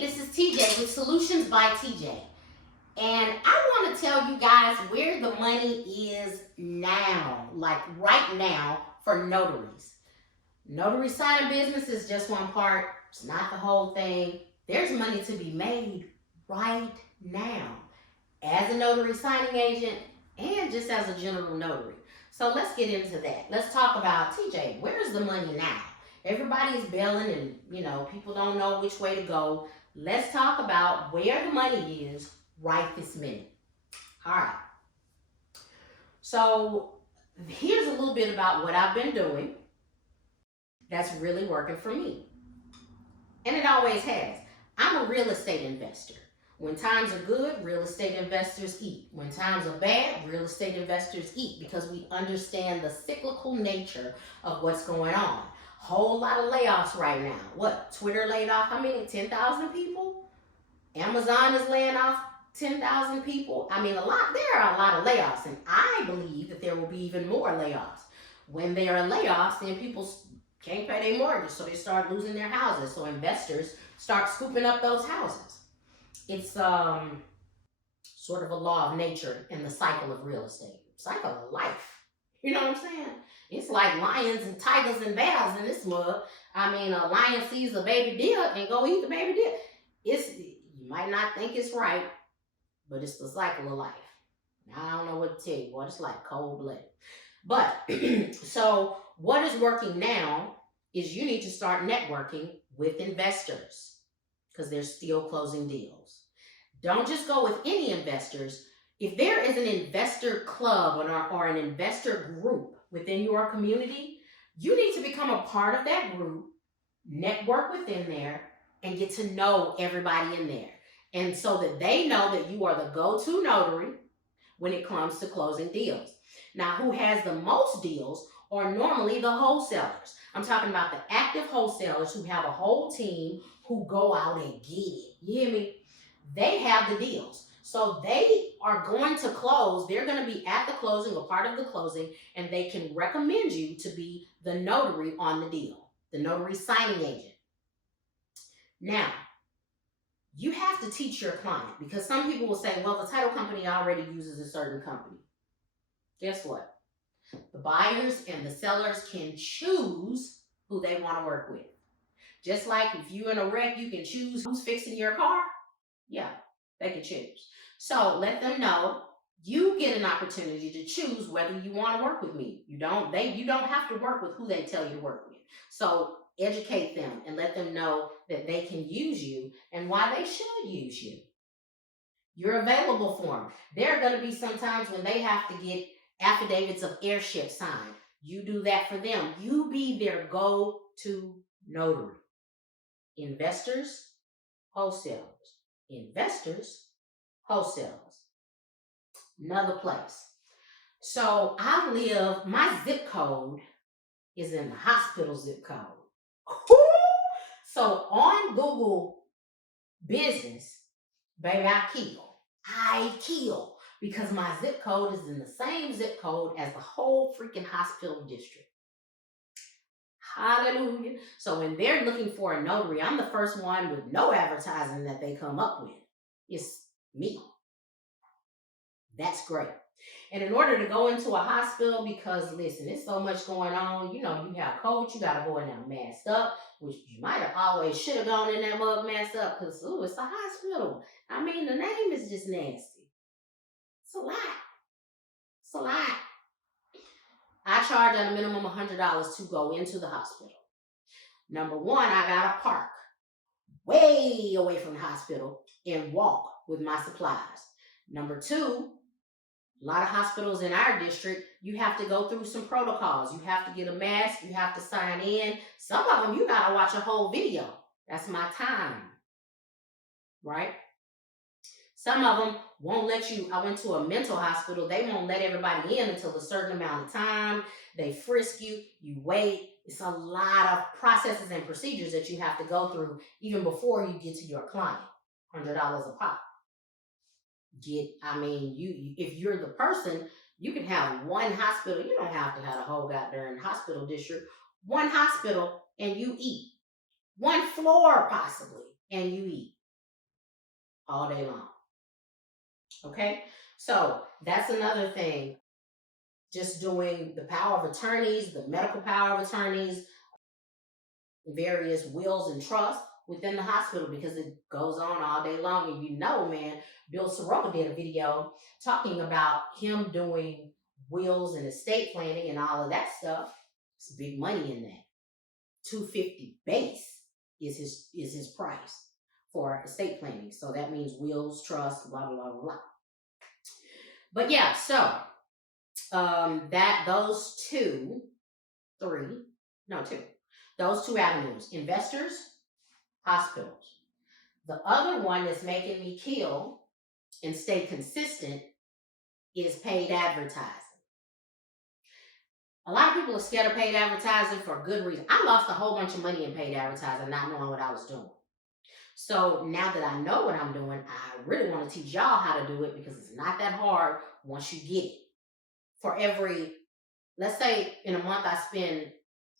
Hey, this is TJ with Solutions by TJ. And I want to tell you guys where the money is now, like right now, for notaries. Notary signing business is just one part, it's not the whole thing. There's money to be made right now as a notary signing agent and just as a general notary. So let's get into that. Let's talk about TJ, where's the money now? Everybody's bailing and people don't know which way to go. Let's talk about where the money is right this minute. All right. So here's a little bit about what I've been doing that's really working for me. And it always has. I'm a real estate investor. When times are good, real estate investors eat. When times are bad, real estate investors eat because we understand the cyclical nature of what's going on. Whole lot of layoffs right now. What? Twitter laid off, 10,000 people? Amazon is laying off 10,000 people. There are a lot of layoffs, and I believe that there will be even more layoffs. When there are layoffs, then people can't pay their mortgage, so they start losing their houses. So investors start scooping up those houses. It's sort of a law of nature in the cycle of real estate, cycle of life. You know what I'm saying? It's like lions and tigers and bears in this mug. A lion sees a baby deer and go eat the baby deer. You might not think it's right, but it's the cycle of life. I don't know what to tell you. What it's like, cold blooded. But so what is working now is you need to start networking with investors because they're still closing deals. Don't just go with any investors. If there is an investor club or an investor group within your community, you need to become a part of that group, network within there, and get to know everybody in there. And so that they know that you are the go-to notary when it comes to closing deals. Now, who has the most deals are normally the wholesalers. I'm talking about the active wholesalers who have a whole team who go out and get it. You hear me? They have the deals. So they are going to close. They're going to be at the closing or part of the closing, and they can recommend you to be the notary on the deal, the notary signing agent. Now, you have to teach your client because some people will say, well, the title company already uses a certain company. Guess what? The buyers and the sellers can choose who they want to work with. Just like if you're in a wreck, you can choose who's fixing your car. Yeah, they can choose. So let them know you get an opportunity to choose whether you want to work with me. You don't have to work with who they tell you to work with. So educate them and let them know that they can use you and why they should use you. You're available for them. There are going to be some times when they have to get affidavits of heirship signed. You do that for them. You be their go-to notary. Investors, wholesalers. Investors, wholesalers. Another place. So my zip code is in the hospital zip code. So on Google Business, baby, I kill because my zip code is in the same zip code as the whole freaking hospital district. Hallelujah. So when they're looking for a notary, I'm the first one with no advertising that they come up with. It's me. That's great. And in order to go into a hospital, because listen, there's so much going on. You have COVID, you got to go in there masked up, which you might have always should have gone in that mug masked up because, it's a hospital. The name is just nasty. It's a lot. It's a lot. I charge at a minimum $100 to go into the hospital. Number one, I got to park way away from the hospital and walk with my supplies. Number two, a lot of hospitals in our district, you have to go through some protocols. You have to get a mask. You have to sign in. Some of them, you got to watch a whole video. That's my time, right? Some of them won't let you. I went to a mental hospital. They won't let everybody in until a certain amount of time. They frisk you. You wait. It's a lot of processes and procedures that you have to go through even before you get to your client. $100 a pop. If you're the person, you can have one hospital. You don't have to have a whole goddamn hospital district. One hospital and you eat. One floor possibly and you eat. all day long. Okay? So that's another thing. Just doing the power of attorneys, the medical power of attorneys, various wills and trusts within the hospital, because it goes on all day long. And man, Bill Soroka did a video talking about him doing wills and estate planning and all of that stuff. It's big money in that. $250 base is his price for estate planning. So that means wills, trusts, blah blah blah blah. But yeah, so those two avenues: investors, hospitals. The other one that's making me kill and stay consistent is paid advertising. A lot of people are scared of paid advertising for good reason. I lost a whole bunch of money in paid advertising not knowing what I was doing. So now that I know what I'm doing, I really want to teach y'all how to do it, because it's not that hard once you get it. For every, let's say in a month I spend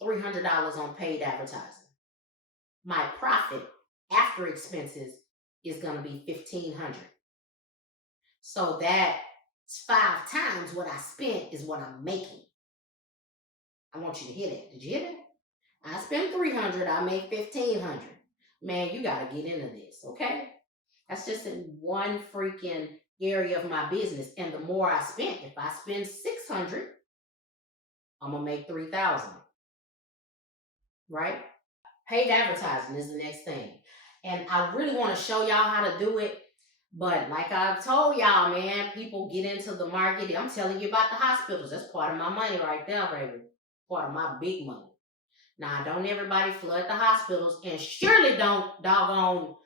$300 on paid advertising. My profit after expenses is going to be $1,500. So that's 5 times what I spent is what I'm making. I want you to hear that. Did you hear that? I spent $300, I made $1,500. Man, you got to get into this, okay? That's just in one freaking area of my business. And the more I spent, if I spend $600, I'm going to make $3,000. Right? Paid advertising is the next thing. And I really want to show y'all how to do it. But like I've told y'all, man, people get into the market. I'm telling you about the hospitals. That's part of my money right there, baby. Part of my big money. Now, don't everybody flood the hospitals, and surely don't know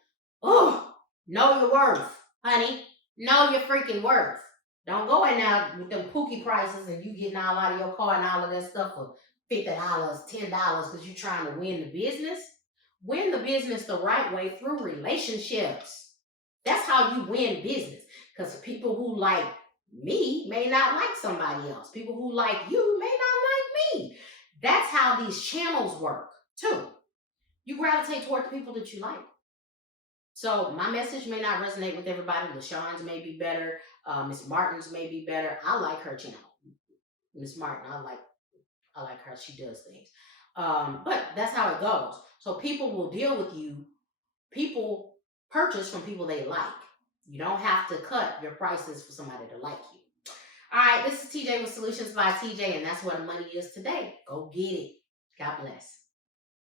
your worth, honey. Know your freaking worth. Don't go in there with them pookie prices and you getting all out of your car and all of that stuff for $50, $10 because you're trying to win the business. Win the business the right way through relationships. That's how you win business. Because people who like me may not like somebody else. People who like you may not like me. That's how these channels work, too. You gravitate toward the people that you like. So my message may not resonate with everybody. LaShawn's may be better. Miss Martin's may be better. I like her channel. Miss Martin, I like her. She does things. But that's how it goes. So people will deal with you. People purchase from people they like. You don't have to cut your prices for somebody to like you. All right, this is TJ with Solutions by TJ, and that's where the money is today. Go get it. God bless.